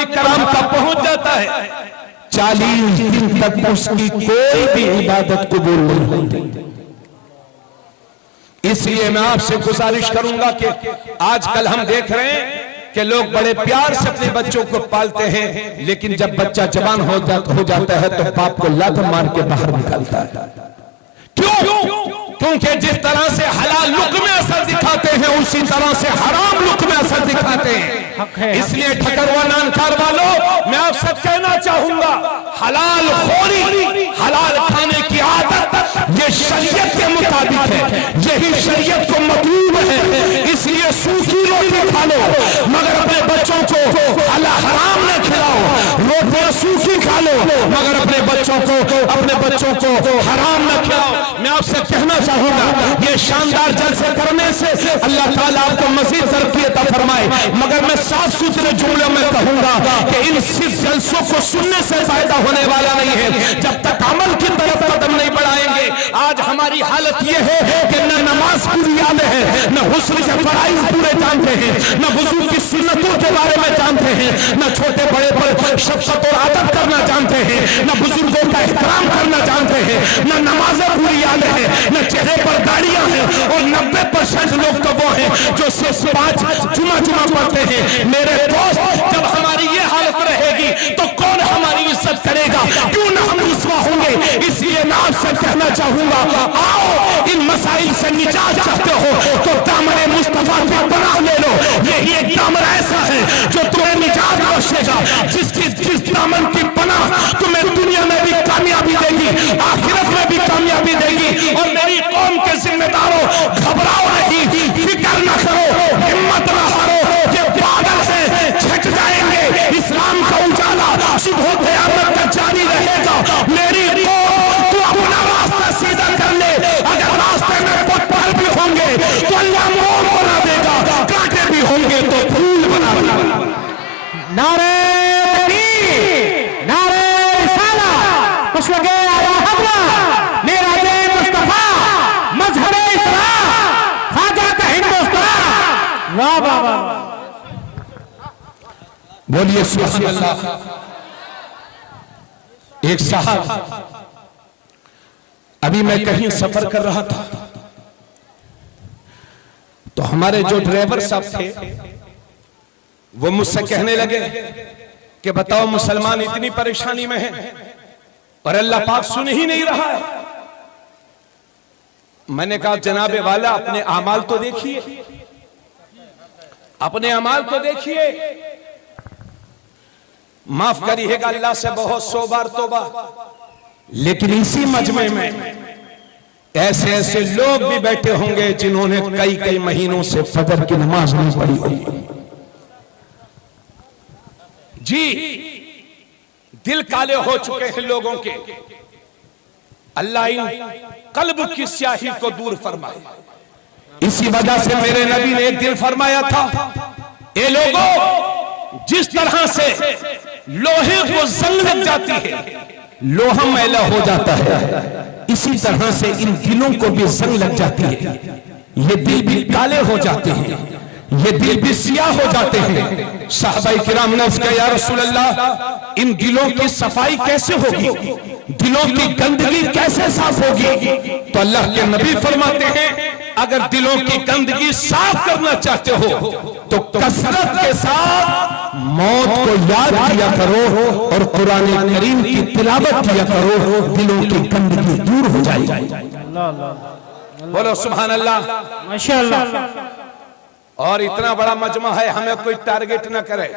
तबलीग कराम का पहुंच जाता है, 40 दिन तक उसकी कोई भी इबादत कबूल नहीं होती। इसलिए मैं आपसे गुजारिश करूंगा कि आजकल हम देख रहे हैं कि लोग बड़े प्यार से अपने बच्चों को पालते हैं, लेकिन जब बच्चा जवान हो जाता है तो बाप को लात मार के बाहर निकालता है। क्यों? क्योंकि जिस तरह से हलाल लुक में असर दिखाते हैं, उसी तरह से हराम लुक में असर दिखाते हैं। इसलिए ठकरवा नानकार वालों, मैं आपसे कहना चाहूंगा, हलाल खोरी, हलाल खाने की आदत ये शरीयत के मुताबिक है, यही शरीयत को मतलूब है। इसलिए सूखी रोटी खा लो, मगर अपने बच्चों को हराम न खिलाओ। रोटियां सूखी खा लो, मगर अपने बच्चों को हराम न खिलाओ। मैं आपसे कहना चाहूंगा, ये शानदार जलसे करने से अल्लाह ताला आपको मजीद तरक्की अता फरमाए, मगर मैं साफ सुथरे जुमलों में कहूंगा कि इन सिर्फ जलसों को सुनने से फायदा होने वाला नहीं है, जब तक अमल की तरफ कदम नहीं बढ़ाएंगे। आज हमारी हालत यह है कि न नमाज पूरी याद है, न हुस्न के फराइज पूरे जानते हैं, न वुजू की सुन्नतों के बारे में जानते हैं, न छोटे बड़े पर शफ़क़त और अदब करना जानते हैं, न बुजुर्गों का एहतराम करना जानते हैं, न नमाजें पूरी याद है, न चेहरे पर दाढ़ियां हैं, और 90% लोग तो वो हैं जो सिर्फ 5 जुमा पढ़ते हैं। मेरे दोस्त, जब हमारी ये हालत रहेगी तो कौन हमारी इज्जत करेगा? क्यों ना हम रुस्वा होंगे? इसलिए मैं आपसे कहना चाहूंगा, आओ इन मसाइल से निजात चाहते हो तो दामन मुस्तफा की पनाह ले लो। यही एक दामन ऐसा है जो तुम्हें निजात बख्शेगा, जिस दामन की पनाह तुम्हें दुनिया में भी कामयाबी देगी, आखिरत में भी कामयाबी देगी। और मेरी कौम के जिम्मेदारों, घबराओ नहीं, फिक्र न करो, हिम्मत न हारो। ये बादल है, छट जाएंगे। इस्लाम का उजाला सुबह क़यामत तक जारी रहेगा। मेरी कौम, तू अपना रास्ता सीधा कर ले। अगर रास्ते में पत्थर भी होंगे तो अल्लाह मोम बना देगा, कांटे भी होंगे तो फूल बना देगा। नारे तकबीर, नारे रिसालत, मशरक़े आला हज़रत, मेराजे मुस्तफा, मज़हबे इस्लाम, ख्वाजा का हिंदुस्तान। वाह वाह वाह, बोलिए सुभान अल्लाह। एक साहब, अभी मैं कहीं सफर कर रहा था तो हमारे जो ड्राइवर साहब थे वो मुझसे कहने लगे कि बताओ, मुसलमान इतनी परेशानी में है और अल्लाह पाक सुन ही नहीं रहा है। मैंने कहा, जनाबे वाला, अपने अमाल तो देखिए, अपने अमाल तो देखिए। माफ करिएगा, अल्लाह से बहुत 100 बार तौबा, लेकिन इसी मजमे में ऐसे लोग भी बैठे होंगे जिन्होंने कई महीनों से फजर की नमाज नहीं पढ़ी होगी। जी, दिल काले हो चुके हैं लोगों के। अल्लाह इन कल्ब की स्याही को दूर फरमाए। इसी वजह से मेरे नबी ने एक दिन फरमाया था, ए लोगों, जिस तरह से लोहे को जंग लग जाती है, लोहा मैला हो जाता है, इसी तरह से इन दिलों को भी जंग लग जाती है। ये दिल भी काले हो जाते हैं, ये दिल भी सियाह हो जाते हैं। सहाबाई किराम ने उसका, या रसूल अल्लाह, इन दिलों की सफाई कैसे होगी, दिलों की गंदगी कैसे साफ होगी? तो अल्लाह के नबी फरमाते हैं, अगर दिलों की गंदगी साफ करना चाहते हो तो कसरत के साथ मौत को याद किया करो और कुरान करीम की तिलावत किया करो, दिलों की गंदगी दूर हो जाएगी। बोलो सुभान अल्लाह, माशाअल्लाह। और इतना बड़ा मजमा है, हमें कोई टारगेट ना करे,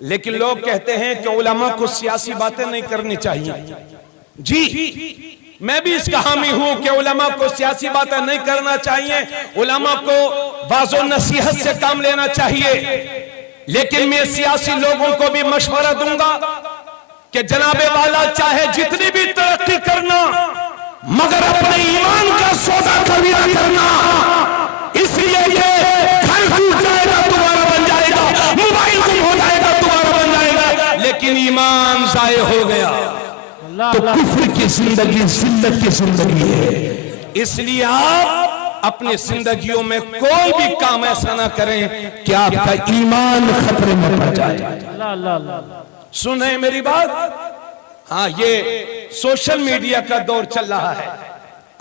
लेकिन लोग कहते हैं कि उलमा को सियासी बातें नहीं करनी चाहिए। जी, मैं भी इसका हामी हूं कि उलमा को सियासी बातें नहीं करना चाहिए, उलमा को वाज़ो नसीहत से काम लेना चाहिए। लेकिन मैं सियासी लोगों को भी मशवरा दूंगा कि जनाबे वाला, चाहे जितनी भी तरक्की करना, मगर अपने ईमान का सौदा कभी ना करना। इसलिए ये घर टूट जाएगा तुम्हारा बन जाएगा, मोबाइल गुम हो जाएगा तुम्हारा बन जाएगा, लेकिन ईमान जाए हो गया तो कुफ्र की जिंदगी जिल्लत की जिंदगी है। इसलिए आप अपनी जिंदगियों में कोई भी काम ऐसा ना करें कि आपका ईमान खतरे में पड़ जाए। सुन रहे मेरी बात? हाँ, ये सोशल मीडिया का दौर चल रहा है।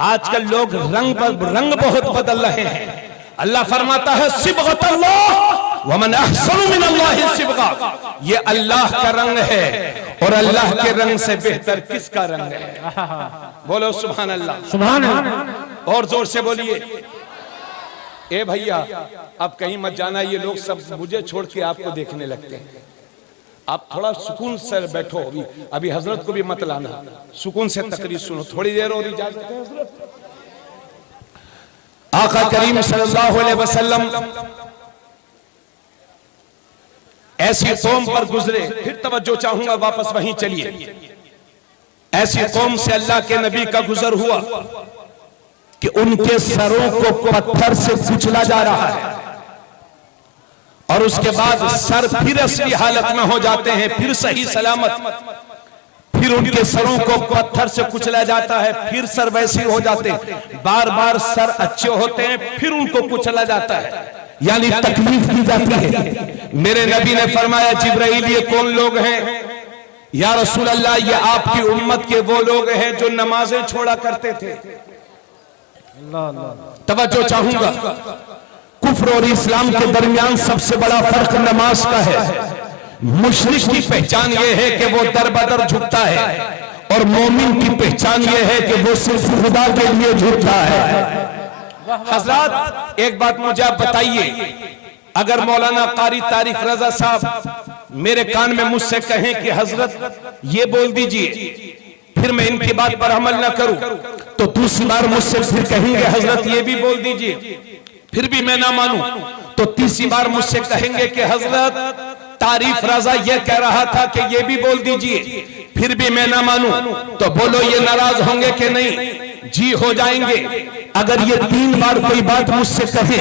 आजकल लोग रंग बहुत बदल रहे हैं। अल्लाह फरमाता है सिबगतल्लाह वमन अहसनु मिनल्लाहि सिबगा, ये अल्लाह का रंग है और अल्लाह के रंग से बेहतर किसका रंग है? बोलो सुभान अल्लाह, सुभान अल्लाह। और जोर से बोलिए। ए भैया, अब कहीं मत जाना, ये लोग सब मुझे छोड़ के आपको देखने लगते हैं। आप थोड़ा सुकून से बैठो, अभी हजरत को भी मत लाना, सुकून से तकरीर सुनो, थोड़ी देर और इजाजत है हजरत। आका करीम सल्लल्लाहु अलैहि वसल्लम ऐसी कौम पर गुजरे, फिर तवज्जो चाहूंगा, वापस वहीं चलिए। ऐसी कौम से अल्लाह के नबी का गुजर हुआ कि उनके सरों को पत्थर से कुचला जा रहा है और उसके बाद सर फिर असली हालत में हो जाते हैं, फिर सही सलामत। फिर उनके सरों को पत्थर से कुचला जाता है, फिर सर वैसे हो जाते हैं। बार बार सर अच्छे होते हैं, फिर उनको कुचला जाता है, यानी तकलीफ दी जाती है। मेरे नबी ने फरमाया, जिब्राइल ये कौन लोग हैं? या रसूल अल्लाह, ये आपकी उम्मत के वो लोग हैं जो नमाजें छोड़ा करते थे। तवज्जो चाहूंगा, कुफ्र और इस्लाम के दरमियान सबसे बड़ा फर्क नमाज का है। मुशरिक की पहचान यह है कि वो दर बदर झुकता है और मोमिन की पहचान यह है कि वो सिर्फ खुदा के लिए झुकता है। हजरत, एक बात मुझे आप बताइए, अगर मौलाना कारी तारिक रजा साहब मेरे कान में मुझसे कहें कि हजरत ये बोल दीजिए, फिर मैं इनकी बात पर अमल ना करूं, तो दूसरी बार मुझसे फिर कहेंगे हजरत ये भी बोल दीजिए, फिर भी मैं ना मानूं, तो तीसरी बार मुझसे कहेंगे कि हजरत तारीफ रजा ये कह रहा था कि ये भी बोल दीजिए, फिर भी मैं ना मानूं, तो बोलो ये नाराज होंगे कि नहीं? जी हो जाएंगे। अगर ये 3 बार कोई बात मुझसे कहे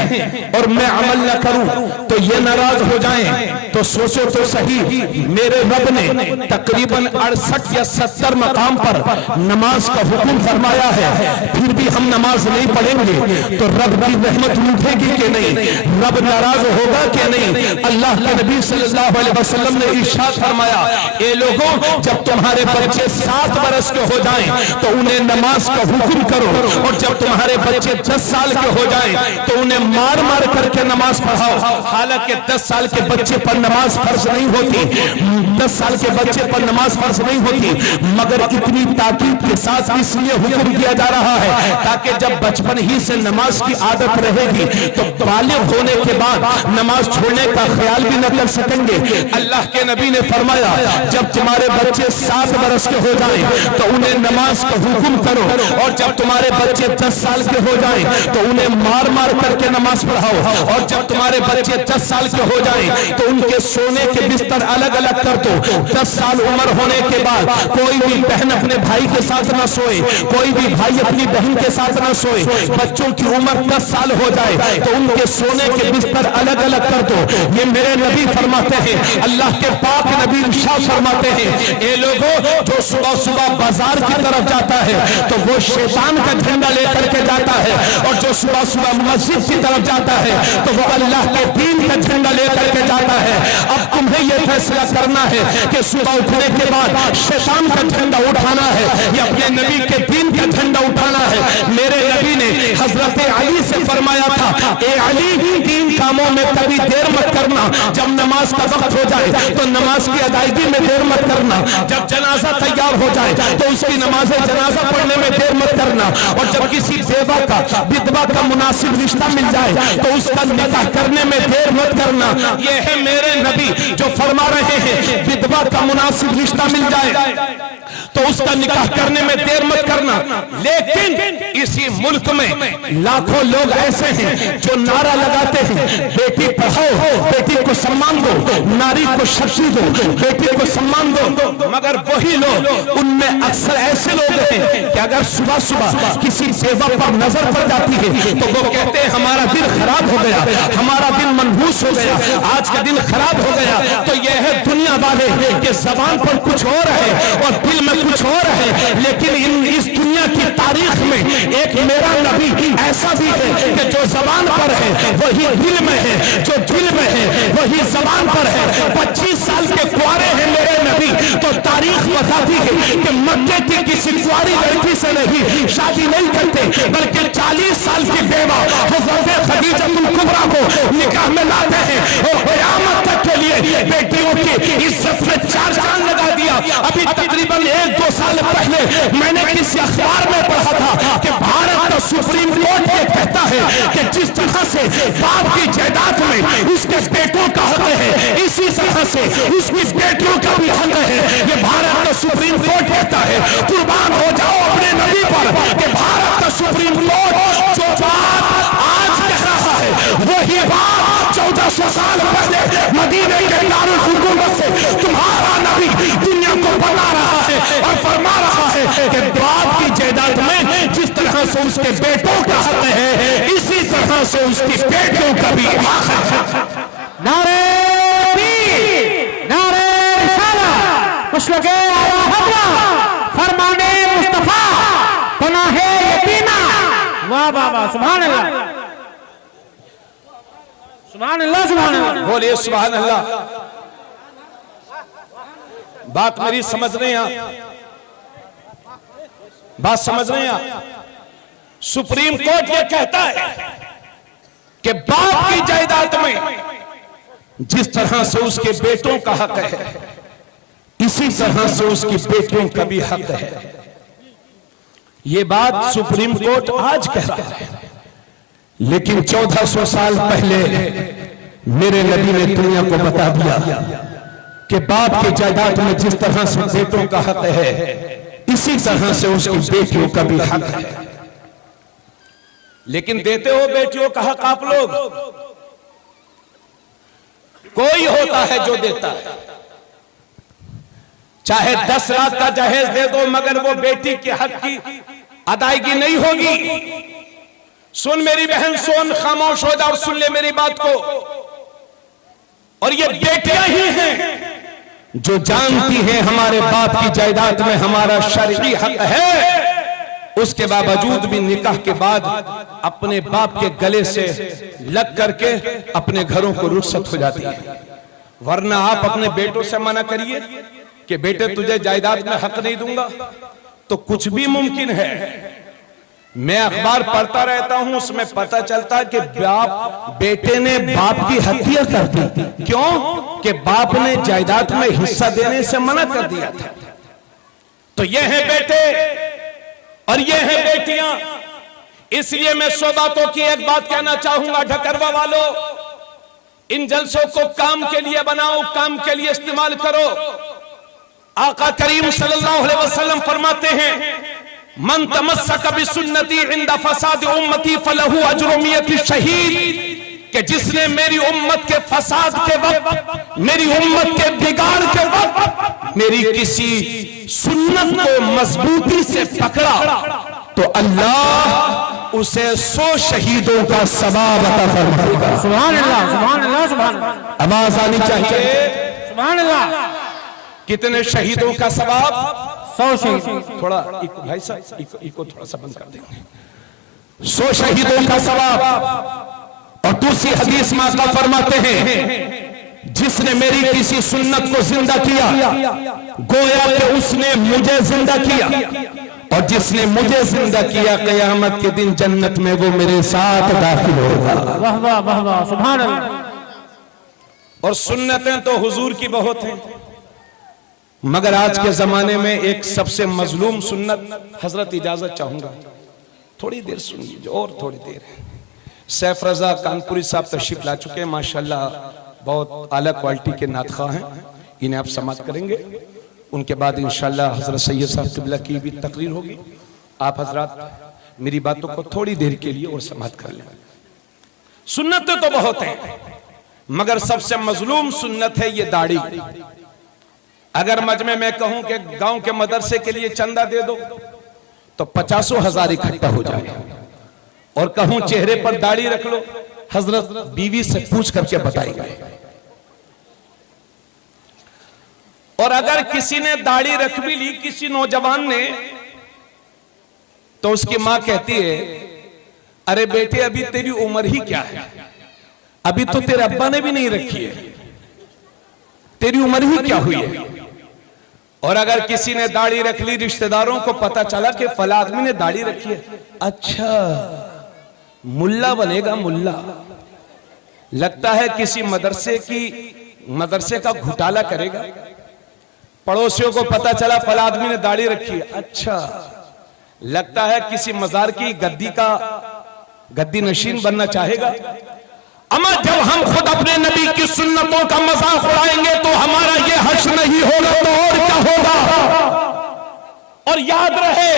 और मैं अमल न करूं तो ये नाराज हो जाएं, तो सोचो तो सही, मेरे रब ने तकरीबन 68 या 70 मकाम पर नमाज का हुक्म फरमाया है, फिर भी हम नमाज नहीं पढ़ेंगे तो रब की रहमत लूटेगी कि नहीं? रब नाराज होगा कि नहीं? अल्लाह के नबी सल्लल्लाहु अलैहि वसल्लम ने इरशाद फरमाया, ए लोगों, जब तुम्हारे बच्चे 7 बरस के हो जाएं तो उन्हें नमाज का हुक्म करो, और जब तुम्हारे बच्चे 10 साल के हो जाएं तो उन्हें मार मार करके नमाज पढ़ाओ। हालांकि 10 साल के बच्चे पर नमाज फर्ज नहीं होती, 10 साल के बच्चे पर नमाज फर्ज नहीं होती, मगर इतनी ताकीद के साथ इसलिए हुक्म किया जा रहा है ताकि जब बचपन ही से नमाज की आदत रहेगी तो बालिग होने के बाद नमाज छोड़ने का ख्याल भी न कर सकेंगे। अल्लाह के नबी ने फरमाया, जब तुम्हारे बच्चे 7 बरस के हो जाएं तो उन्हें नमाज का हुक्म करो, और जब तुम्हारे बच्चे 10 साल के हो जाएं तो उन्हें मार मार करके नमाज पढ़ाओ, और जब तुम्हारे बच्चे 10 साल के हो जाएं तो उनके सोने के बिस्तर अलग अलग कर दो। 10 साल उम्र होने के बाद कोई भी बहन अपने भाई के साथ न सोए, कोई भी भाई अपनी बहन के साथ न सोए। बच्चों की उम्र 10 साल हो जाए तो उनके सोने के बिस्तर अलग अलग कर दो। ये मेरे नबी फरमाते हैं, अल्लाह के पाक नबी इरशाद फरमाते हैं, ए लोगों, जो सुबह सुबह बाजार की तरफ जाता है तो वो शैतान का झंडा लेकर के जाता है, और जो सुबह सुबह मस्जिद की तरफ जाता है तो वो अल्लाह के दीन का झंडा लेकर के जाता है। अब तुम्हें यह फैसला करना है कि सुबह उठने के बाद शैतान का झंडा उठाना है या अपने नबी के दीन का झंडा उठाना है। मेरे नबी ने हजरत अली से फरमाया था, ए अली, 3 कामों में कभी देर मत करना। जब नमाज का वक्त हो जाए तो नमाज की अदायगी में देर मत करना, जब जनाजा तैयार हो जाए तो उसकी नमाज जनाजा पढ़ने में देर मत करना, और जब किसी बेवा का विधवा का मुनासिब रिश्ता मिल जाए तो उसका निकाह करने में देर मत करना। ये है मेरे नबी जो फरमा रहे हैं, विधवा का मुनासिब रिश्ता मिल जाए तो उसका निकाह करने में देर मत करना। लेकिन इसी मुल्क में लाखों लोग ऐसे हैं जो नारा लगाते हैं, बेटी पढ़ाओ, बेटी को सम्मान दो, नारी को शक्ति दो, बेटी को सम्मान दो, मगर वही लोग, उनमें अक्सर ऐसे लोग हैं कि अगर सुबह सुबह किसी बेवा पर नजर पड़ जाती है तो वो कहते हैं हमारा दिन खराब हो गया, हमारा दिन मनहूस हो गया, आज का दिन खराब हो गया। तो यह है दुनिया वाले के जबान पर कुछ और है और दिल में कुछ और है, लेकिन इस दुनिया की तारीख में एक मेरा नबी ऐसा भी है कि जो जबान पर है वही दिल में है, जो दिल में है वही जबान पर है। 25 साल के कुंवारे हैं मेरे नबी, तो तारीख बताती है कि मक्के की किसी कुंवारी लड़की से नहीं शादी नहीं करते, बल्कि 40 साल की बेवा हज़रत खदीजतुल कुबरा को निकाह में लाते हैं और क़यामत तक के लिए बेटियों की इज्जत में 4 चांद लगा दिया। अभी तकरीबन 1-2 साल पहले मैंने किसी अखबार में पढ़ा था कि भारत का सुप्रीम कोर्ट ये कहता है कि जिस तरह से बाप की जायदाद में उसके बेटों का हक है, इसी तरह से उसकी बेटियों का भी हक है। ये भारत का सुप्रीम कोर्ट कहता है। कुर्बान हो जाओ अपने नबी पर कि भारत का सुप्रीम कोर्ट जो बात आज कह रहा है वही बात 1400 साल पहले मदीने के दारुल हुकूमत से तुम्हारा नबी दुनिया को बता रहा है और फरमा रहा है कि बाप की जायदाद में जिस तरह से उसके बेटों का हक है, इसी तरह से उसकी बेटियों का भी हक है। नारे तकबीर, नारे रिसालत, मशरक़े आला हज़रत, फरमाने मुस्तफा, पनाहे यतीमा। वाह वाह वाह, सुभान अल्लाह, सुभान अल्लाह, सुभान अल्लाह। बोलिए सुभान अल्लाह। बात मेरी समझ रहे हैं, बात समझ रहे हैं। सुप्रीम कोर्ट ये कहता है कि बाप की जायदाद में जिस तरह से उसके बेटों का हक है, इसी तरह से उसकी बेटियों का भी हक है। ये बात सुप्रीम कोर्ट आज कह रहा है, लेकिन 1400 साल पहले मेरे नबी ने दुनिया को बता दिया कि बाप की जायदाद में जिस तरह से बेटों का हक है, इसी तरह से उसकी बेटियों का भी हक है। लेकिन देते हो बेटियों का हक आप लोग? कोई होता है जो देता है, चाहे 10 लाख का जहेज दे दो, मगर वो बेटी के हक की अदायगी नहीं होगी। सुन मेरी बहन, सुन, खामोश हो जा और सुन ले मेरी बात को। और ये बेटियां ही हैं जो जानती हैं हमारे बाप की जायदाद में हमारा शरई हक है, उसके बावजूद भी निकाह के बाद अपने बाप के गले से लग करके अपने घरों को रुखसत हो जाती है। वरना आप अपने बेटों से मना करिए कि बेटे तुझे जायदाद में हक नहीं दूंगा, तो कुछ भी मुमकिन है। मैं अखबार पढ़ता रहता हूं, उसमें पता चलता है कि बेटे ने बाप की हत्या कर दी। क्यों? कि बाप ने जायदाद में हिस्सा देने से मना कर दिया था। तो ये हैं बेटे और ये हैं बेटियां। इसलिए मैं 100 बातों की एक बात कहना चाहूंगा, ढकरवा वालों, इन जलसों को काम के लिए बनाओ, काम के लिए इस्तेमाल करो। आका करीम सल्लल्लाहु अलैहि वसल्लम फरमाते हैं, मन तमस्सक बिसुन्नती इंद फसाद उम्मती फलहु अज्रु मियति शहीद, कि जिसने मेरी उम्मत के फसाद के वक्त, मेरी उम्मत के बिगाड़ के वक्त मेरी किसी सुन्नत को मजबूती से पकड़ा तो अल्लाह उसे 100 शहीदों का सवाब अता फरमाएगा। सुभान अल्लाह, सुभान अल्लाह, सुभान अल्लाह। आवाज आनी चाहिए। सुभान अल्लाह। कितने शहीदों का सवाब? 100 शहीद। थोड़ा भाई साहब इको थोड़ा सा बंद कर देंगे। 100 शहीदों का सवाब। और दूसरी हदीस में आका फरमाते हैं, जिसने मेरी किसी सुन्नत को जिंदा किया गोया कि उसने मुझे जिंदा किया, और जिसने मुझे जिंदा किया क़यामत के दिन जन्नत में वो मेरे साथ दाखिल होगा। वाह वाह वाह वाह, सुभान अल्लाह। और सुन्नतें तो हुजूर की बहुत हैं, मगर आज के जमाने में एक सबसे मजलूम सुन्नत, हजरत इजाजत चाहूंगा, थोड़ी देर सुनिए और थोड़ी देर। सैफ रजा कानपुरी साहब तशरीफ ला चुके हैं, माशाल्लाह बहुत आला क्वालिटी के नातखा हैं, इन्हें आप समाप्त करेंगे। उनके बाद इंशाल्लाह हजरत सैयद साहब किबला की भी तकरीर होगी। आप हजरात मेरी बातों को थोड़ी देर के लिए और समाप्त कर लें। सुन्नतें तो बहुत हैं, मगर सबसे मजलूम सुन्नत है ये दाढ़ी। अगर मजमे में कहूं कि गांव के मदरसे के लिए चंदा दे दो तो 50,000 इकट्ठा हो जाए, और कहूं चेहरे पर दाढ़ी रख लो, हजरत बीवी से पूछ करके बताएगा। और अगर किसी ने दाढ़ी रख भी ली, किसी नौजवान ने, तो उसकी मां कहती है, अरे बेटे अभी तेरी उम्र ही क्या है, अभी तो तेरे अब्बा ने भी नहीं रखी है, तेरी उम्र ही क्या हुई है। और अगर किसी ने दाढ़ी रख ली, रिश्तेदारों को पता चला कि फला आदमी ने दाढ़ी रखी है, अच्छा मुल्ला बनेगा मुल्ला, लगता है किसी मदरसे का घोटाला करेगा। पड़ोसियों को पता चला फला आदमी ने दाढ़ी रखी है, अच्छा लगता है किसी मजार की गद्दी नशीन बनना चाहेगा। अमा जब हम खुद अपने नबी की सुन्नतों का मजाक उड़ाएंगे तो हमारा ये हर्ष नहीं होगा तो और क्या होगा। और याद रहे,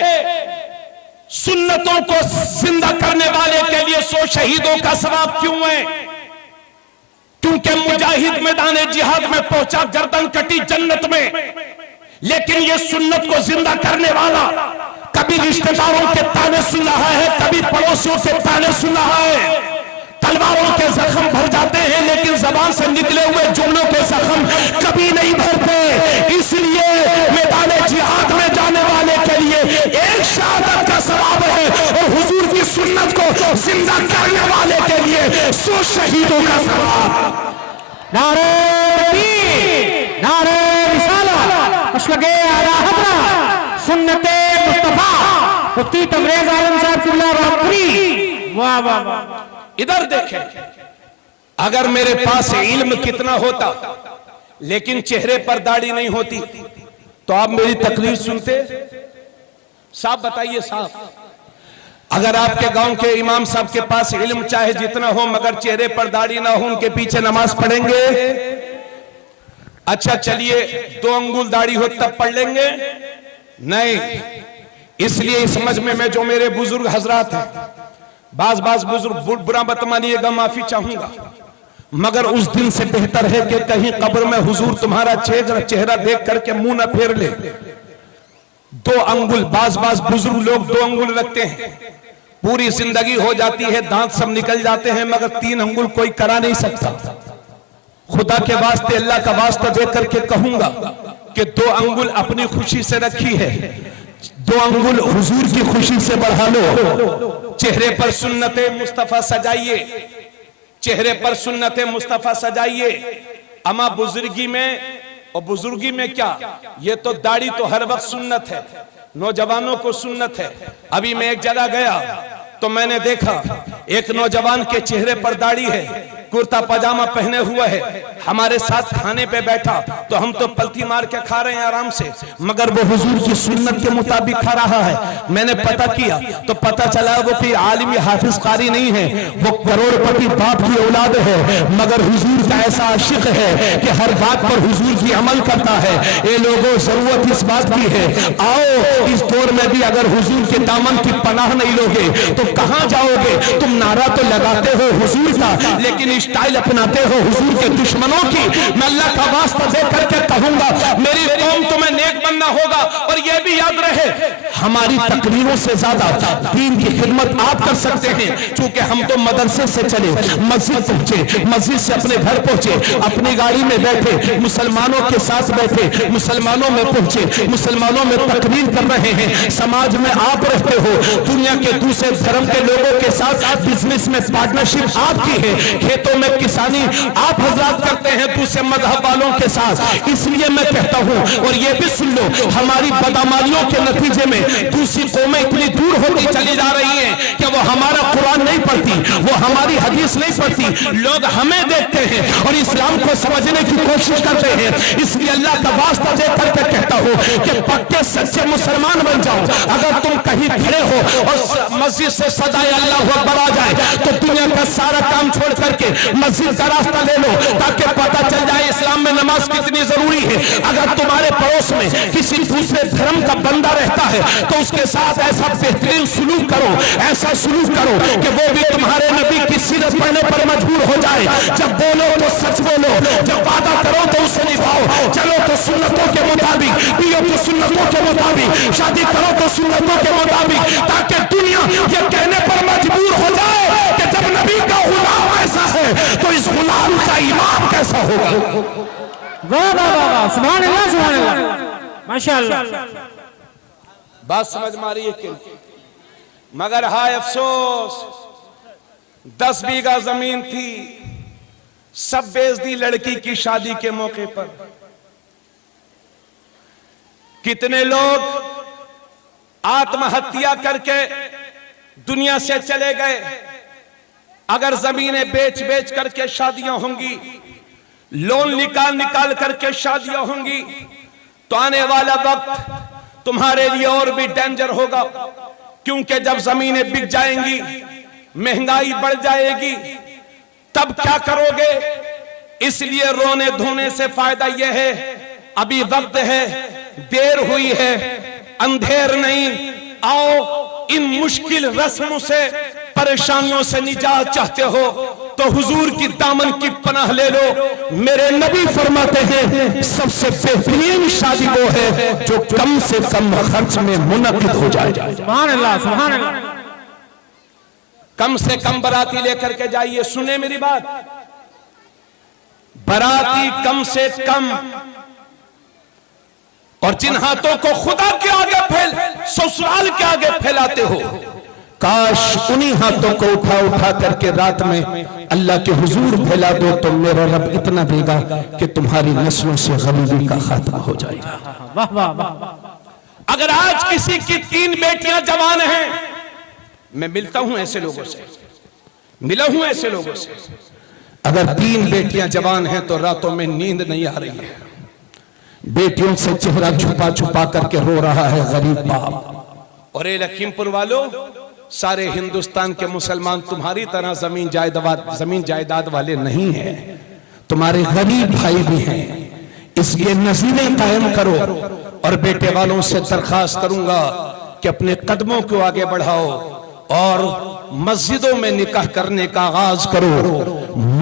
सुन्नतों को जिंदा करने वाले के लिए 100 शहीदों का सवाब क्यों है? क्योंकि मुजाहिद मैदान जिहाद में पहुंचा, गर्दन कटी जन्नत में, लेकिन ये सुन्नत को जिंदा करने वाला कभी रिश्तेदारों के ताने सुन रहा है, कभी पड़ोसियों के ताने सुन रहा है। तलवारों के जख्म भर जाते हैं लेकिन जबान से निकले हुए जुमलों के जख्म कभी नहीं भरते। इसलिए मैदान जिहाद में जाने वाले के लिए एक शहादत का सवाब है और हुजूर की सुन्नत को जिंदा करने वाले के लिए 100 शहीदों का सवाब। नारे तकबीर, नारे रिसालत, मशलके आला हज़रत सुन्नते मुस्तफा मुफ्ती तबरेज आलम साहब किबला रहमतुल्लाह। वाह वाह वाह। इधर देखें, अगर मेरे पास इल्म कितना होता लेकिन चेहरे पर दाढ़ी नहीं होती तो आप मेरी तकरीर सुनते? साहब बताइए साहब, अगर आपके गांव के इमाम साहब के पास इल्म चाहे जितना हो मगर चेहरे पर दाढ़ी ना हो, उनके पीछे नमाज पढ़ेंगे? अच्छा चलिए 2 अंगुल दाढ़ी हो तब पढ़ लेंगे? नहीं। इसलिए समझ में मैं जो मेरे बुजुर्ग हजरात हैं, बाज बुजुर्ग बुरा मत मानिएगा, माफी चाहूंगा, मगर उस दिन से बेहतर है कि कहीं कब्र में हुजूर तुम्हारा चेहरा देख करके मुंह न फेर ले। 2 अंगुल, बाज बुजुर्ग लोग 2 अंगुल रखते हैं, पूरी जिंदगी हो जाती है, दांत सब निकल जाते हैं, मगर 3 अंगुल कोई करा नहीं सकता। खुदा के वास्ते, अल्लाह का वास्ता दे करके कहूंगा कि 2 अंगुल अपनी खुशी से रखी है, 2 अंगुल हुजूर की खुशी से बढ़ा लो। चेहरे पर सुन्नते मुस्तफा सजाइए, चेहरे पर सुन्नते मुस्तफा सजाइए। अमा बुजुर्गी में, और बुजुर्गी में क्या, ये तो दाढ़ी तो हर वक्त सुन्नत है, नौजवानों को सुन्नत है। अभी मैं एक जगह गया तो मैंने देखा एक नौजवान के चेहरे पर दाढ़ी है, कुर्ता पजामा पहने हुआ है, हमारे साथ खाने पे बैठा तो हम तो पलथी मार के खा रहे हैं आराम से, मगर वो हुजूर की सुन्नत के मुताबिक खा रहा है। मैंने पता किया तो पता चला वो कोई आलिम हाफिज कारी नहीं है, वो करोड़पति बाप की औलाद है, मगर हुजूर का ऐसा आशिक है कि हर बात पर हुजूर की अमल करता है। ये लोगों जरूरत इस बात की है, आओ इस दौर में भी अगर हुजूर के दामन की पनाह नहीं लोगे तो कहां जाओगे? तुम नारा तो लगाते हो हुजूर का, लेकिन स्टाइल अपनाते हो हुजूर के दुश्मनों की। मैं अल्लाह का वास्ता दे करके कहूंगा, मेरी कौम तुम्हें नेक बनना होगा। और यह भी याद रहे, हमारी तकरीरों से ज्यादा दीन की खिदमत आप कर सकते हैं, क्योंकि हम तो मदरसे से चले, मस्जिद पहुंचे, मस्जिद से अपने घर पहुंचे, अपनी गाड़ी में बैठे, मुसलमानों के साथ बैठे, मुसलमानों में पहुंचे, मुसलमानों में तकरीर कर रहे हैं। समाज में आप रहते हो, दुनिया के दूसरे धर्म के लोगों के साथ बिजनेस में पार्टनरशिप आपकी है, खेतों में किसानी आप हजरात करते हैं दूसरे मजहब वालों के साथ। इसलिए मैं कहता हूं, और ये भी सुन लो, हमारी बदअमलियों के नतीजे में दूसरी कौमें इतनी दूर होती चली जा रही हैं कि वो हमारा कुरान नहीं पढ़ती, वो हमारी हदीस नहीं पढ़ती, लोग हमें देखते हैं और इस्लाम को समझने की कोशिश करते हैं। इसलिए अल्लाह का वास्ता दे करके कहता हूं कि पक्के सच्चे मुसलमान बन जाओ। अगर तुम कहीं खड़े हो और मस्जिद से सदाए अल्लाहू अकबर आ जाए तो दुनिया का सारा काम छोड़ करके मस्जिद का रास्ता ले लो, ताकि पता चल जाए इस्लाम में नमाज कितनी जरूरी है। अगर तुम्हारे पड़ोस में किसी दूसरे धर्म का बंदा रहता है तो उसके साथ ऐसा बेहतरीन सुलूक करो, ऐसा सुलूक करो कि वो भी तुम्हारे नबी की सीरत पढ़ने पर मजबूर हो जाए। जब बोलो तो सच बोलो, जब वादा करो तो उसे निभाओ, चलो तो सुन्नतों के मुताबिक, पियो तो सुन्नतों के मुताबिक, शादी करो तो सुन्नतों के मुताबिक, ताकि दुनिया ये कहने पर मजबूर हो जाए कि जब नबी का गुलाम ऐसा है तो इस गुलाम का इमाम कैसा होगा। वाह वाह वाह वाह, सुभान अल्लाह माशाअल्लाह। बात समझ में आ रही है कि मगर हाय अफसोस 10 बीघा जमीन थी, सब बेच दी लड़की की शादी के मौके पर। कितने लोग आत्महत्या करके दुनिया से चले गए। अगर जमीनें बेच बेच करके शादियां होंगी, लोन निकाल निकाल करके शादियां होंगी, तो आने वाला वक्त तुम्हारे लिए और भी डेंजर होगा। क्योंकि जब जमीनें बिक जाएंगी, महंगाई बढ़ जाएगी, तब क्या करोगे? इसलिए रोने धोने से फायदा यह है, अभी वक्त है, देर हुई है, अंधेर नहीं। आओ इन मुश्किल रस्मों से, परेशानियों से निजात चाहते हो तो हुजूर की दामन की पनाह ले लो। मेरे नबी फरमाते हैं सबसे बेहतरीन शादी वो है जो कम से कम खर्च में मुनक्किद हो जाए। सुभान अल्लाह सुभान अल्लाह। कम से कम बाराती लेकर के जाइए। सुने मेरी बात, बाराती कम से कम, और जिन हाथों को खुदा के आगे ससुराल के आगे फैलाते हो, काश उन्हीं हाथों को उठा उठा करके रात में अल्लाह के हुजूर फैला दो तो मेरा रब इतना देगा कि तुम्हारी नस्लों से गरीबी का खात्मा हो जाएगा। वाह वाह वाह। अगर आज किसी की 3 बेटियां जवान हैं, मैं मिलता हूं ऐसे लोगों से, मिला हूं ऐसे लोगों से, अगर 3 बेटियां जवान हैं तो रातों में नींद नहीं आ रही है, बेटियों से चेहरा छुपा छुपा करके रो रहा है गरीब बाप। और ये लखीमपुर वालों, सारे हिंदुस्तान के मुसलमान तुम्हारी तरह जमीन जायदाद वाले नहीं हैं, तुम्हारे गरीब भाई भी हैं। इसलिए नज़ीरें कायम करो। और बेटे वालों से दरखास्त करूंगा कि अपने कदमों को आगे बढ़ाओ और मस्जिदों में निकाह करने का आगाज करो।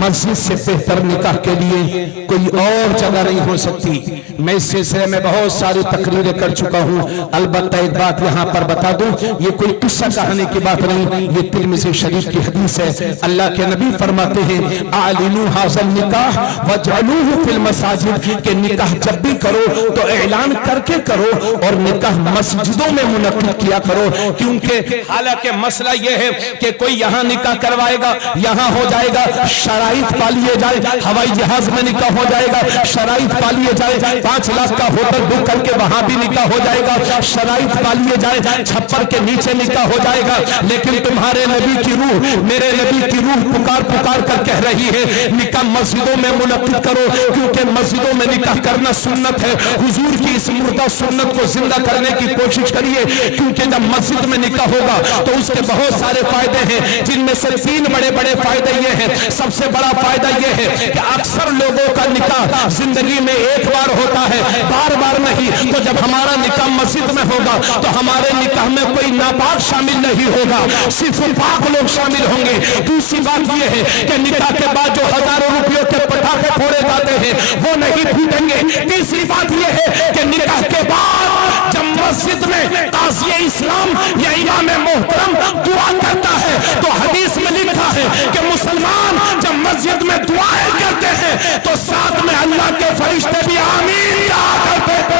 मस्जिद से बेहतर निकाह के लिए कोई और जगह नहीं हो सकती। मैं इस सिलसिले में बहुत सारी तकरीरें कर चुका हूं। अलबत्ता एक बात यहां पर बता दूं, ये कोई किस्सा कहानी की बात नहीं, ये तिरमिज़ी शरीफ की हदीस है। अल्लाह के नबी फरमाते हैं आलिनू हाज़ल निकाह वजअलूहु फिल मसाजिद, के निकाह जब भी करो तो ऐलान करके करो और निकाह मस्जिदों में मुनक्किद किया करो। क्योंकि हालांकि मसला यह है कि कोई यहां निकाह करवाएगा, यहां हो जाएगा, शराइत पा लिए जाए, हवाई जहाज में निकाह हो जाएगा, शराइत पा लिए जाए, 5 लाख का होटल बुक करके वहां भी निकाह हो जाएगा, शराइत पा लिए जाए, छप्पर के नीचे निकाह हो जाएगा। लेकिन तुम्हारे नबी की रूह, मेरे नबी की रूह पुकार पुकार कर कह रही है निकाह मस्जिदों में मुनक्किद करो, क्योंकि मस्जिदों में निकाह करना सुन्नत है। हुजूर की इस मुर्दा सुन्नत को जिंदा करने की कोशिश करिए, क्योंकि जब मस्जिद में निकाह होगा तो उसके बहुत सारे फायदे हैं, जिनमें से 3 बड़े बड़े फायदे ये हैं। सबसे बड़ा फायदा ये है कि अक्सर लोगों का निकाह जिंदगी में एक बार होता है, बार बार नहीं। तो जब हमारा निकाह मस्जिद में होगा तो हमारे निकाह में कोई नापाक शामिल नहीं होगा, सिर्फ पाक लोग शामिल होंगे। दूसरी बात यह है कि निकाह के बाद जो हजारों रुपयों के पटाखे फोड़े जाते हैं वो नहीं फूटेंगे। तीसरी बात यह है कि निकाह के बाद जब मस्जिद में काज़ी इस्लाम या इमाम मोहतरम दुआ करता है तो हदीस में लिखा है कि मुसलमान जब मस्जिद में दुआएं करते हैं तो साथ में अल्लाह के फरिश्ते भी आमीन कहा करते हैं।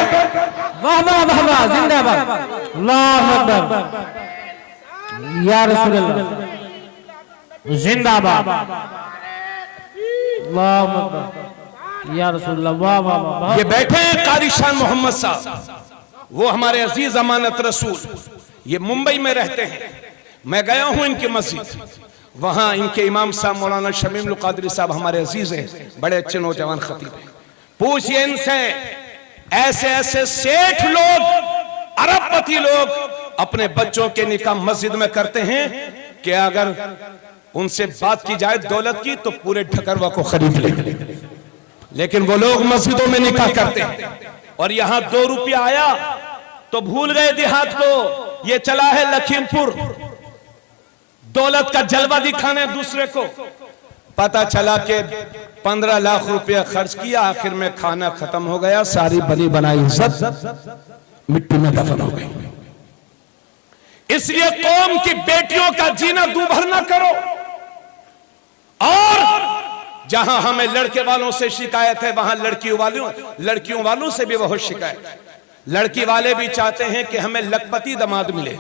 वाह वाह वाह वाह, जिंदाबाद, अल्लाहु अकबर, या रसूल अल्लाह, जिंदाबाद, अल्लाहु अकबर, या रसूल अल्लाह, वाह वाह वाह। ये बैठे हैं कारी शान मोहम्मद साहब, वो हमारे अजीज अमानत रसूल, ये मुंबई में रहते हैं। मैं गया हूं इनकी मस्जिद, वहां इनके इमाम साहब मौलाना शमीम कादरी साहब हमारे अजीज हैं, बड़े अच्छे नौजवान खतीब हैं। पूछिए इनसे, ऐसे ऐसे सेठ लोग, अरबपति लोग अपने बच्चों के निकाह मस्जिद में करते हैं कि अगर उनसे बात की जाए दौलत की तो पूरे ठकरवा को खरीद ले, लेकिन वो लोग मस्जिदों में निकाह करते हैं। और यहां 2 रुपया आया तो भूल गए देहात को, ये चला है लखीमपुर दौलत का जलवा दिखाने दूसरे को। पता चला कि 15 लाख रुपया खर्च किया, आखिर में खाना खत्म हो गया, सारी बनी बनाई इज्जत मिट्टी में दफन हो गई। इसलिए कौम की बेटियों का जीना दूभर ना करो। और जहां हमें लड़के वालों से शिकायत है वहां लड़कियों वालों से भी बहुत शिकायत है। लड़की वाले भी चाहते हैं कि हमें लखपति दामाद मिले,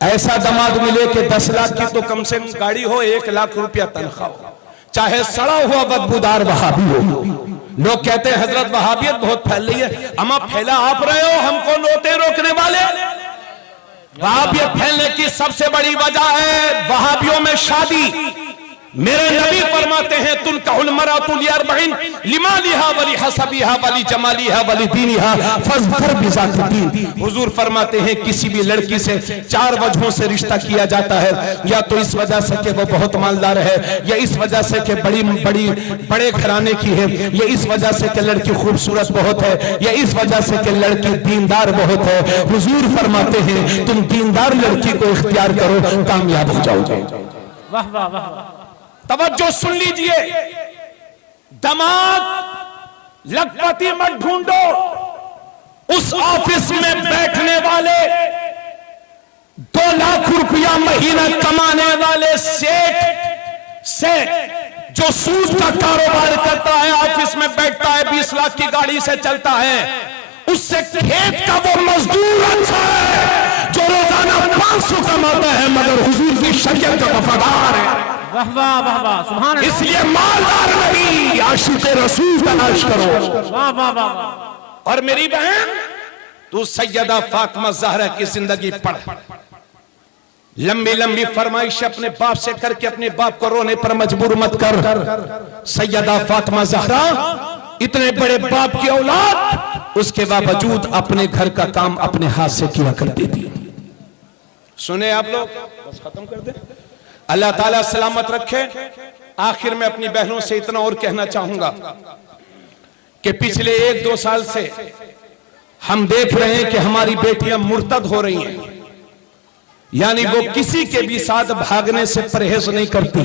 ऐसा दामाद मिले कि 10 लाख की तो कम से कम गाड़ी हो, 1 लाख रुपया तनख्वाह हो, चाहे सड़ा हुआ बदबूदार वहाबी हो। लोग कहते हैं हजरत वहाबियत बहुत फैल रही है। अमा फैला आप रहे हो, हमको नोते रोकने वाले। वहाबियत फैलने की सबसे बड़ी वजह है वहाबियों में शादी। मेरे नबी फरमाते हैं तुनकाहुल मरातु लिअरबईन लिमालिहा वली हसबिहा वली जमालिहा वली दीनिहा फज़फर बिज़ाति दीन। हुजूर फरमाते हैं किसी भी लड़की से 4 वजहों से रिश्ता किया जाता है, या तो इस वजह से कि वो बहुत मालदार है, या इस वजह से कि बड़े घराने की है, या इस वजह से कि लड़की खूबसूरत बहुत है, या इस वजह से कि लड़की दीनदार बहुत है। हुजूर फरमाते हैं तुम दीनदार लड़की को इख्तियार करो, कामयाब हो जाओगे। वाह वाह वाह। तवज्जो सुन लीजिए, दामाद लखपति मत ढूंढो, उस ऑफिस में बैठने वाले 2 लाख रुपया महीना कमाने वाले सेठ से जो सूद का कारोबार करता है, ऑफिस में बैठता है, 20 लाख की गाड़ी से चलता है, उससे खेत का वो मजदूर अच्छा है जो रोजाना 500 कमाता है मगर हुजूर की शरीयत का वफादार है। वाह वाह वाह वाह, सुभान अल्लाह। इसलिए मालदार नहीं, आशिक़ रसूल तलाश करो। वाह वाह वाह। और मेरी बहन, तू सैयदा फातिमा ज़हरा की जिंदगी पढ़। लंबी लंबी फरमाइश अपने बाप से करके अपने बाप को रोने पर मजबूर मत कर। सैयदा फातिमा ज़हरा इतने बड़े बाप की औलाद, उसके बावजूद अपने घर का काम अपने हाथ से किया करती थी। सुने आप लोग, बस खत्म कर दे। अल्लाह ताला सलामत रखे। आखिर में अपनी बहनों से इतना और कहना चाहूंगा कि पिछले 1-2 साल से हम देख रहे हैं कि हमारी बेटियां मुर्तद हो रही हैं, यानी वो किसी के भी साथ भागने से परहेज नहीं करती,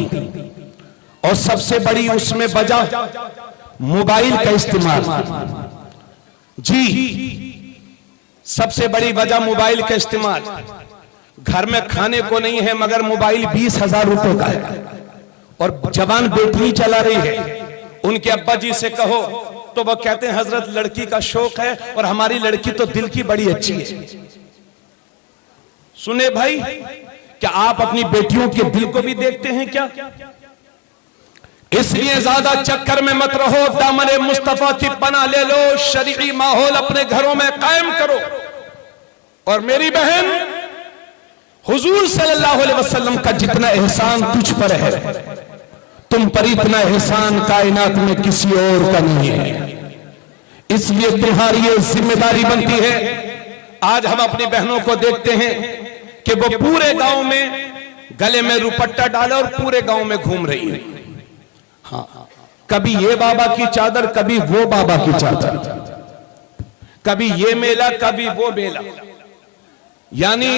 और सबसे बड़ी उसमें वजह मोबाइल का इस्तेमाल। जी, सबसे बड़ी वजह मोबाइल का इस्तेमाल। घर में खाने को नहीं है मगर मोबाइल 20,000 रुपए का है, और जवान बेटी चला रही है। उनके अब्बा जी से कहो तो वो कहते हैं हजरत लड़की का शौक है, और हमारी लड़की तो दिल की बड़ी अच्छी है। सुने भाई, क्या आप अपनी बेटियों के दिल को भी देखते हैं क्या? इसलिए ज्यादा चक्कर में मत रहो, दामन मुस्तफा की पनाह ले लो, शरीई माहौल अपने घरों में कायम करो। और मेरी बहन, हुजूर सल्लल्लाहु अलैहि वसल्लम का जितना एहसान तुझ पर है, तुम पर इतना एहसान कायनात में किसी और का नहीं है। इसलिए तुम्हारी ये जिम्मेदारी बनती है। आज हम अपनी बहनों को देखते हैं कि वो पूरे गांव में गले में रुपट्टा डाले और पूरे गांव में घूम रही है। हाँ, कभी ये बाबा की चादर, कभी वो बाबा की चादर, कभी ये मेला, कभी वो मेला। यानी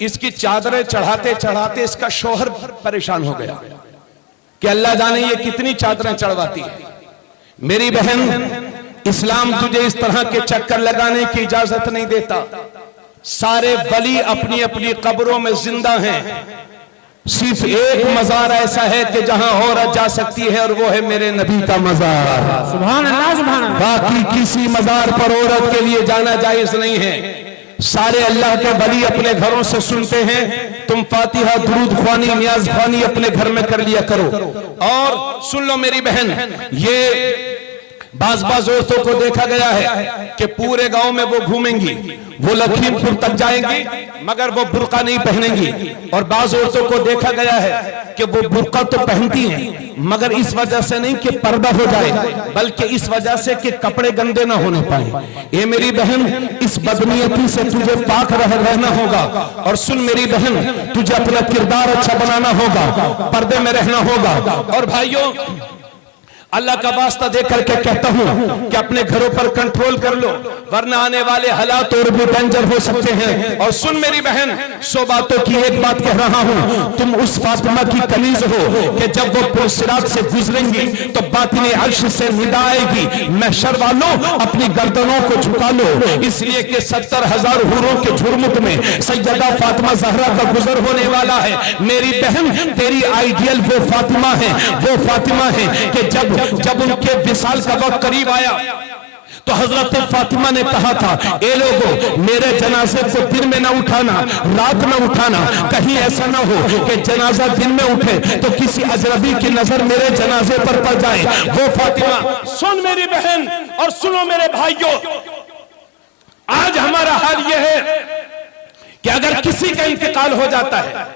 इसकी चादरें चढ़ाते चढ़ाते इसका शौहर परेशान हो गया कि अल्लाह जाने ये कितनी चादरें चढ़वाती है। मेरी बहन, इस्लाम तुझे इस तरह के चक्कर लगाने की इजाजत नहीं देता। सारे वली अपनी अपनी कब्रों में जिंदा हैं, सिर्फ एक मजार ऐसा है कि जहां औरत जा सकती है, और वो है मेरे नबी का मजार। सुभान अल्लाह, सुभान अल्लाह। बाकी किसी मजार पर औरत के लिए जाना जायज नहीं है। सारे अल्लाह के वली अपने घरों से सुनते हैं। तुम फातिहा, दुरूद ख्वानी, नियाज ख्वानी अपने घर में कर लिया करो। और सुन लो मेरी बहन, ये बाज औरतों को देखा गया है कि पूरे गांव में वो घूमेंगी, वो लखीमपुर तक जाएंगी मगर वो बुर्का नहीं पहनेंगी। और बाज औरतों को देखा गया है कि वो बुर्का तो पहनती हैं मगर इस वजह से नहीं कि पर्दा हो जाए, बल्कि इस वजह से कि कपड़े गंदे ना होने पाए। ये मेरी बहन, इस बदनीयती से तुझे पाक रहना होगा। और सुन मेरी बहन, तुझे अपना किरदार अच्छा बनाना होगा, पर्दे में रहना होगा। और भाइयों, अल्लाह का वास्ता दे करके कहता हूं कि अपने घरों पर कंट्रोल कर लो, वरना आने वाले हालात और भी डेंजर हो सकते हैं। और सुन मेरी बहन, 100 बातों की एक बात कह रहा हूं, तुम उस फातिमा की कनीज हो कि जब वो पुरसिरात से गुजरेंगी तो बातिन अर्श से निदा आएगी, महशर वालों अपनी गर्दनों को झुका लो, इसलिए कि 70,000 हूरों के झुरमुट में सैयदा फातिमा ज़हरा का गुजर होने वाला है। मेरी बहन, तेरी आइडियल वो फातिमा है कि जब जब उनके विसाल का वक्त करीब आया तो हजरत फातिमा ने कहा था, ए लोगों, मेरे जनाजे को दिन में ना उठाना, रात में उठाना, कहीं ऐसा ना हो कि जनाजा दिन में उठे तो किसी अजनबी की नजर मेरे जनाजे पर पड़ जाए। वो फातिमा, सुन मेरी बहन और सुनो मेरे भाइयों, आज हमारा हाल यह है कि अगर किसी का इंतकाल हो जाता है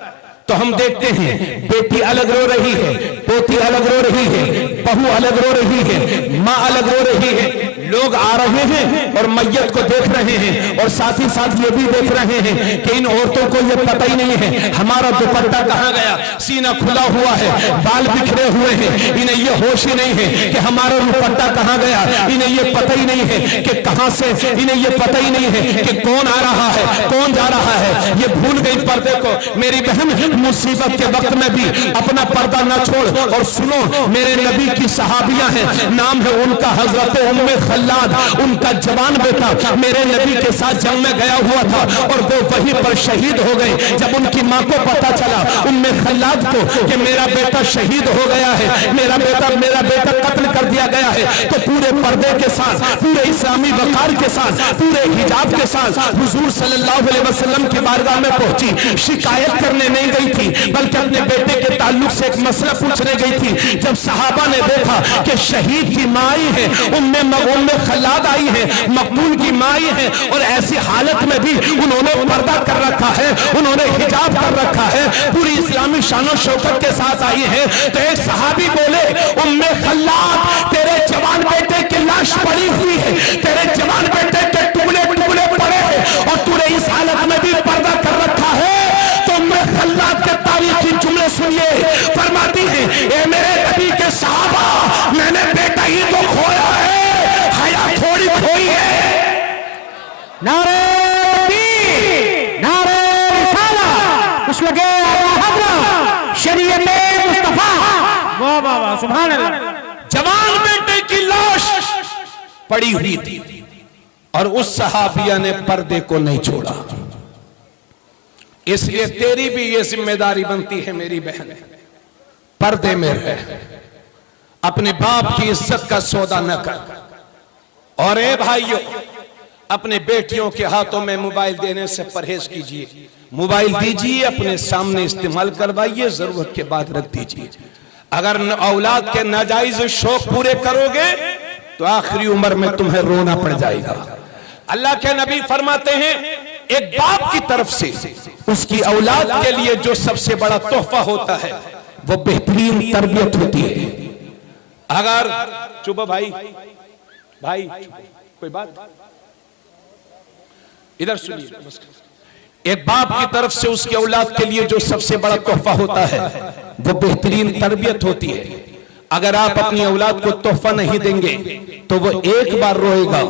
तो हम देखते हैं बेटी अलग रो रही है, पोती अलग रो रही है, बहू अलग रो रही है, माँ अलग रो रही है, लोग आ रहे हैं और मैयत को देख रहे हैं और साथ ही साथ ये भी देख रहे हैं कि इन औरतों को ये पता ही नहीं है हमारा दुपट्टा कहाँ गया, सीना खुला हुआ है, बाल बिखरे हुए हैं, इन्हें ये होश ही नहीं है कि हमारा दुपट्टा कहाँ गया, इन्हें ये पता ही नहीं है कि कहां से, इन्हें ये पता ही नहीं है कि कौन आ रहा है, कौन जा रहा है, ये भूल गई पर्दे को। मेरी बहन, मुसीबत के वक्त में भी अपना पर्दा न छोड़ और सुनो, मेरे नबी की सहाबियां हैं, नाम है उनका हजरत उम्मे खल्लाद, उनका जवान बेटा मेरे नबी के साथ जंग में गया हुआ था और वो वहीं पर शहीद हो गए। जब उनकी मां को पता चला उम्मे खल्लाद को कि मेरा बेटा शहीद हो गया है, मेरा बेटा कत्ल कर दिया गया है, तो पूरे पर्दे के साथ, पूरे इस्लामी वकार के साथ, पूरे हिजाब के साथ हुजूर सल्लल्लाहु अलैहि वसल्लम की बारगाह में पहुंची। शिकायत करने नहीं गई थी बल्कि अपने बेटे के ताल्लुक से एक मसला पूछने गई थी। जब सहाबा ने देखा कि शहीद की मां आई है, उम्मे खल्लाद आई है, मकबूल की मां आई है और ऐसी हालत में भी उन्होंने पर्दा कर रखा है, उन्होंने हिजाब कर रखा है, पूरी इस्लामी शान शौकत के साथ आई है, तो एक सहाबी बोले, उम्मे खल्लाद, तेरे जवान बेटे की लाश पड़ी हुई है, तेरे जवान बेटे के टुकड़े टुकड़े पड़े हैं और तूने इस हालत में भी पर्दा कर रखा है। खल्लाद के तारीखी जुमले सुनिए, फरमाती है, ए मेरे नबी के सहाबा, मैंने बेटा ही तो खोया है, हया थोड़ी खोई है। नारे तकबीर, नारे रिसालत, कुछ लगे आला हज़रत, शरीयत मुस्तफा, वाह वाह वाह, सुभान अल्लाह। जवान बेटे की लाश पड़ी हुई थी और उस सहाबिया ने पर्दे को नहीं छोड़ा। इसलिए तेरी भी ये जिम्मेदारी बनती है मेरी बहन, पर्दे में रह, अपने बाप की इज्जत का सौदा न कर। और ए भाइयों, अपने बेटियों के हाथों में मोबाइल देने से परहेज कीजिए। मोबाइल दीजिए, अपने सामने इस्तेमाल करवाइए, जरूरत के बाद रख दीजिए। अगर औलाद के नाजायज शौक पूरे करोगे तो आखिरी उम्र में तुम्हें रोना पड़ जाएगा। अल्लाह के नबी फरमाते हैं, एक बाप की तरफ से उसकी औलाद के लिए जो सबसे बड़ा तोहफा होता है वो बेहतरीन तरबियत होती है। अगर चुप भाई कोई बात इधर सुनिए, एक बाप की तरफ से उसकी औलाद के लिए जो सबसे बड़ा तोहफा होता है वो बेहतरीन तरबियत होती है। अगर आप अपनी औलाद को तोहफा नहीं देंगे तो वो एक बार रोएगा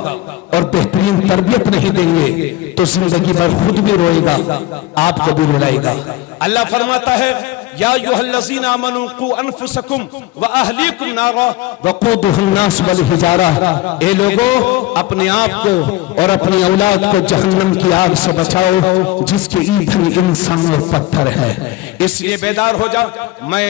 और बेहतरीन तरबियत नहीं देंगे तो जिंदगी भर खुद भी रोएगा, आपको भी रुलाएगा। अल्लाह फरमाता है, या अय्युहल्लज़ीना आमनू कू अनफुसकुम व अहलीकुम नारा वक़ूदुहुन्नास वल हिजारा, ए लोगों, अपने आप को और अपनी औलाद को जहन्नम की आग से बचाओ जिसके ईंधन इंसान और पत्थर है। इसलिए बेदार हो जाओ। मैं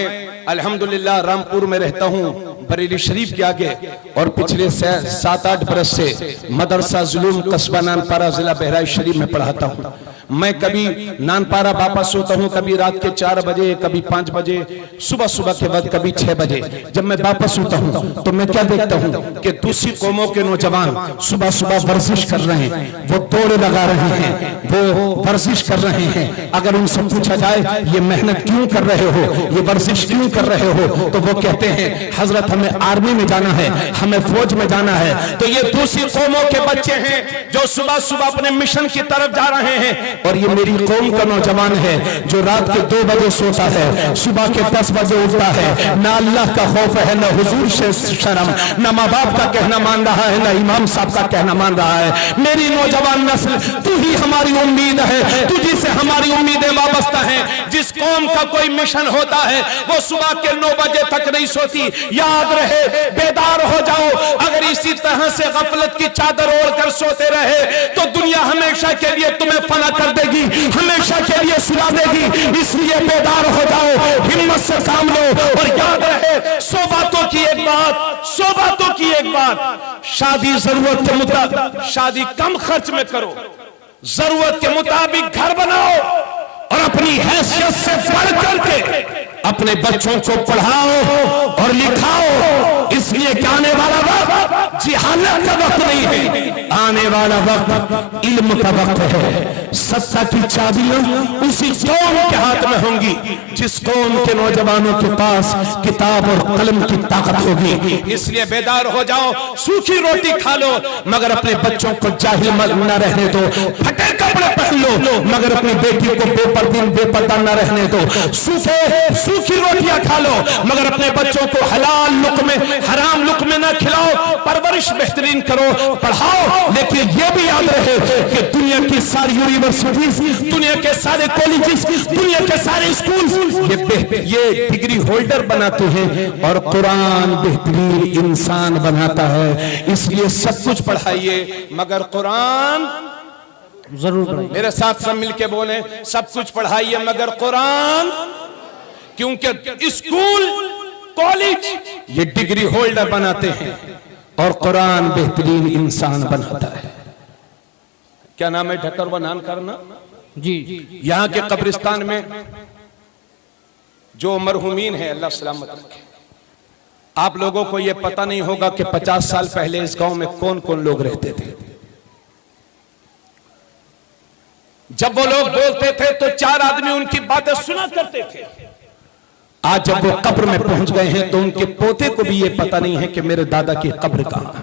अल्हम्दुलिल्लाह रामपुर में रहता हूँ, बरेली शरीफ के आगे, और पिछले 7-8 बरस से मदरसा जुलूम कस्बा नानपारा जिला बहराइच शरीफ में पढ़ाता हूँ। मैं कभी नानपारा वापस होता हूँ, कभी रात के 4 बजे, कभी 5 बजे, सुबह के वक्त कभी 6 बजे। जब मैं वापस होता हूँ तो मैं क्या देखता हूँ कि दूसरी कौमों के नौजवान सुबह वर्जिश कर रहे हैं, वो दौड़ लगा रहे हैं, वो वर्जिश कर रहे हैं। अगर उनसे पूछा जाए ये मेहनत क्यों कर रहे हो, ये वर्जिश क्यों कर रहे हो, तो वो कहते हैं हजरत हमें आर्मी में जाना है, हमें फौज में जाना है। तो ये दूसरी कौमों के बच्चे हैं जो सुबह अपने मिशन की तरफ जा रहे हैं, और ये मेरी कौम का नौजवान है जो रात के 2 बजे सोता है, सुबह के 10 बजे उठता है। ना अल्लाह का खौफ है, ना हुजूर से शर्म, ना माँ बाप का कहना मान रहा है, ना इमाम साहब का कहना मान रहा है। मेरी नौजवान नस्ल, तू ही हमारी उम्मीद है, तुझी से हमारी उम्मीदें वाबस्ता हैं। जिस कौम का कोई मिशन होता है वो सुबह के 9 बजे तक नहीं सोती। याद रहे, बेदार हो जाओ। अगर इसी तरह से गफलत की चादर ओढ़कर सोते रहे तो दुनिया हमेशा के लिए तुम्हें फना कर कर देगी, हमेशा के लिए सुला देगी। इसलिए बेदार हो जाओ, हिम्मत से काम लो और याद रहे 100 बातों की एक बात, 100 बातों की एक बात, शादी जरूरत के मुताबिक, शादी कम खर्च में करो, जरूरत के मुताबिक घर बनाओ और अपनी हैसियत से बढ़ करके अपने बच्चों को पढ़ाओ और लिखाओ। इसलिए कि आने वाला वक्त जिहालत का वक्त नहीं है, आने वाला वक्त इल्म का वक्त है। सत्ता की चाबियां उसी कौम के हाथ में होंगी जिस कौम के नौजवानों के पास किताब और कलम की ताकत होगी। इसलिए बेदार हो जाओ, सूखी रोटी खा लो मगर अपने बच्चों को जाहिल न रहने दो, फटे कपड़े पहन लो मगर अपनी बेटी को बेपर्दीन बेपर्दा न रहने दो, सूखी रोटियां खा लो मगर अपने बच्चों को हलाल लुक़्मे हराम लुक़्मे न खिलाओ, परवरिश बेहतरीन करो, पढ़ाओ। लेकिन यह भी याद रहे कि दुनिया की सारी यूनिवर्सिटीज, दुनिया के सारे कॉलेजेस, दुनिया के सारे स्कूल ये डिग्री होल्डर बनाते हैं और कुरान बेहतरीन इंसान बनाता है। इसलिए सब कुछ पढ़ाइए मगर कुरान जरूर पढ़ाइए। मेरे साथ सब मिलके बोले, सब कुछ पढ़ाइए मगर कुरान, क्योंकि स्कूल कॉलेज ये डिग्री होल्डर बनाते हैं और कुरान बेहतरीन इंसान बनाता है। क्या नाम है? ढक्कर व नान करना जी। यहाँ के कब्रिस्तान में जो मरहुमीन है, अल्लाह सलामत रखे। आप लोगों को यह पता नहीं होगा कि 50 साल पहले इस गांव में कौन कौन लोग रहते थे। जब वो लोग बोलते थे तो 4 आदमी उनकी बातें सुना करते थे। आज जब वो कब्र में पहुंच गए हैं तो उनके पोते को भी ये पता नहीं है कि मेरे दादा की कब्र कहां है।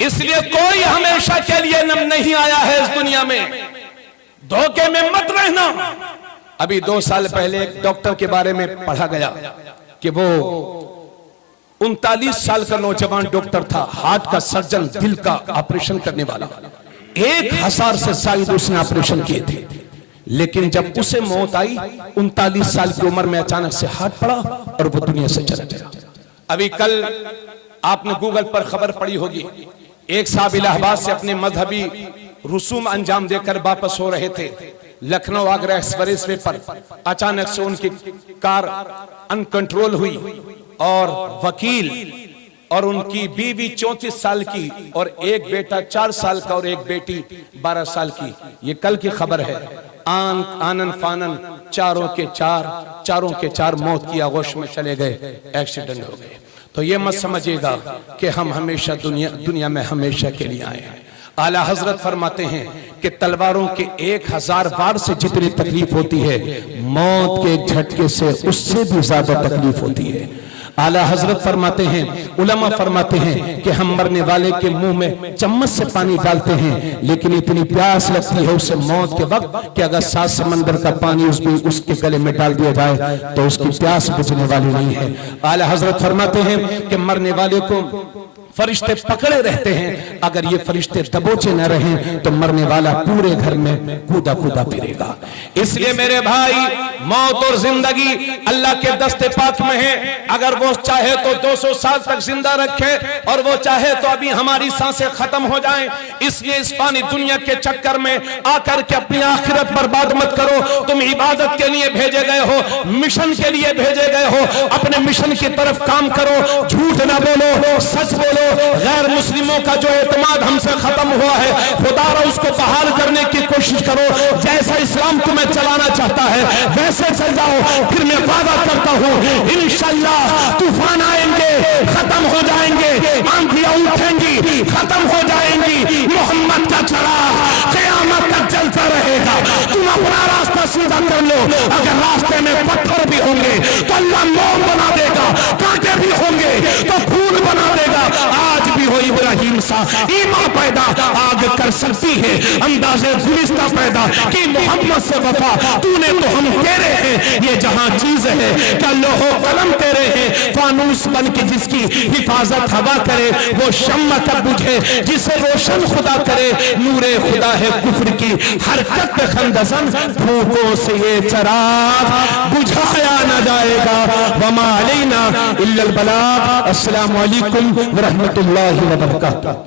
इसलिए कोई हमेशा के लिए नहीं आया है इस दुनिया में, धोखे में मत रहना। अभी 2 साल पहले एक डॉक्टर के बारे में पढ़ा गया कि वो 39 साल का नौजवान डॉक्टर था, हार्ट का सर्जन, दिल का ऑपरेशन करने वाला। 1000 से ज्यादा उसने ऑपरेशन किए थे, लेकिन जब उसे मौत आई 39 साल की उम्र में अचानक से हार्ट पड़ा और वो दुनिया से चला गया। अभी कल आपने गूगल पर खबर पड़ी होगी, एक साहब इलाहाबाद से अपने मजहबी रसूम अंजाम देकर वापस हो रहे थे। लखनऊ आगरा एक्सप्रेसवे पर अचानक से उनकी कार अनकंट्रोल हुई और वकील और उनकी बीवी 34 साल की और एक बेटा 4 साल का और एक बेटी 12 साल की, ये कल की खबर है, आनन फानन चारों के चार मौत की आगोश में चले गए, एक्सीडेंट हो गए। तो ये मत समझिएगा कि हम हमेशा दुनिया में हमेशा के लिए आए हैं। आला हजरत फरमाते हैं कि तलवारों के 1000 वार से जितनी तकलीफ होती है, मौत के झटके से उससे भी ज्यादा तकलीफ होती है। आला हजरत फरमाते हैं, उलमा फरमाते हैं कि हम मरने वाले के मुंह में चम्मच से पानी डालते हैं, लेकिन इतनी प्यास लगती है उसे मौत के वक्त कि अगर 7 समंदर का पानी उसके गले में डाल दिया जाए तो उसकी प्यास बुझने वाली नहीं है। आला हजरत फरमाते हैं कि मरने वाले को फरिश्ते पकड़े रहते हैं, अगर ये फरिश्ते दबोचे न रहें तो मरने वाला पूरे घर में कूदा कूदा फिरेगा। इसलिए मेरे भाई, मौत और जिंदगी अल्लाह के दस्ते पाक में है। अगर वो चाहे तो 200 साल तक जिंदा रखे और वो चाहे तो अभी हमारी सांसें खत्म हो जाएं। इसलिए इस पानी दुनिया के चक्कर में आकर के अपनी आखिरत बर्बाद मत करो। तुम इबादत के लिए भेजे गए हो, मिशन के लिए भेजे गए हो, अपने मिशन की तरफ काम करो, झूठ ना बोलो, सच बोलो। गैर मुस्लिमों का जो एतमाद हमसे खत्म हुआ है, खुदारा उसको बहाल करने की कोशिश करो। जैसा इस्लाम तुम्हें चलाना चाहता है वैसे चल जाओ। फिर मैं वादा करता हूँ इंशाअल्लाह तूफान आएंगे, खत्म हो जाएंगे, आंधियां उठेंगी, खत्म हो जाएंगी। मोहम्मद का चराग क़यामत तक जलता रहेगा। तुम अपना रास्ता सीधा कर लो। अगर रास्ते में पत्थर भी होंगे तो अल्लाह मोम बना देगा, कांटे भी होंगे तो फूल बना देगा। आज भी हो इब्राहिम सा ईमान पैदा आग कर सकती है, अंदाज़े गुलिस्ता पैदा कि मोहम्मद से वफा तूने तो हम तेरे हैं। ये जहां चीज है क्या लोहो कलम तेरे हैं। फानूस बन के जिसकी हिफाजत हवा करे, वो शम्मा तब बुझे जिसे रोशन खुदा करे। नूरे खुदा है कुफ्र की हरकत पे खंदसन, फूकों से ये चराग बुझाया न जाएगा। वमा अलैना इल्लल बलाग। अस्सलामु अलैकुम व रहमतुल्लाहि व बरकातुहू।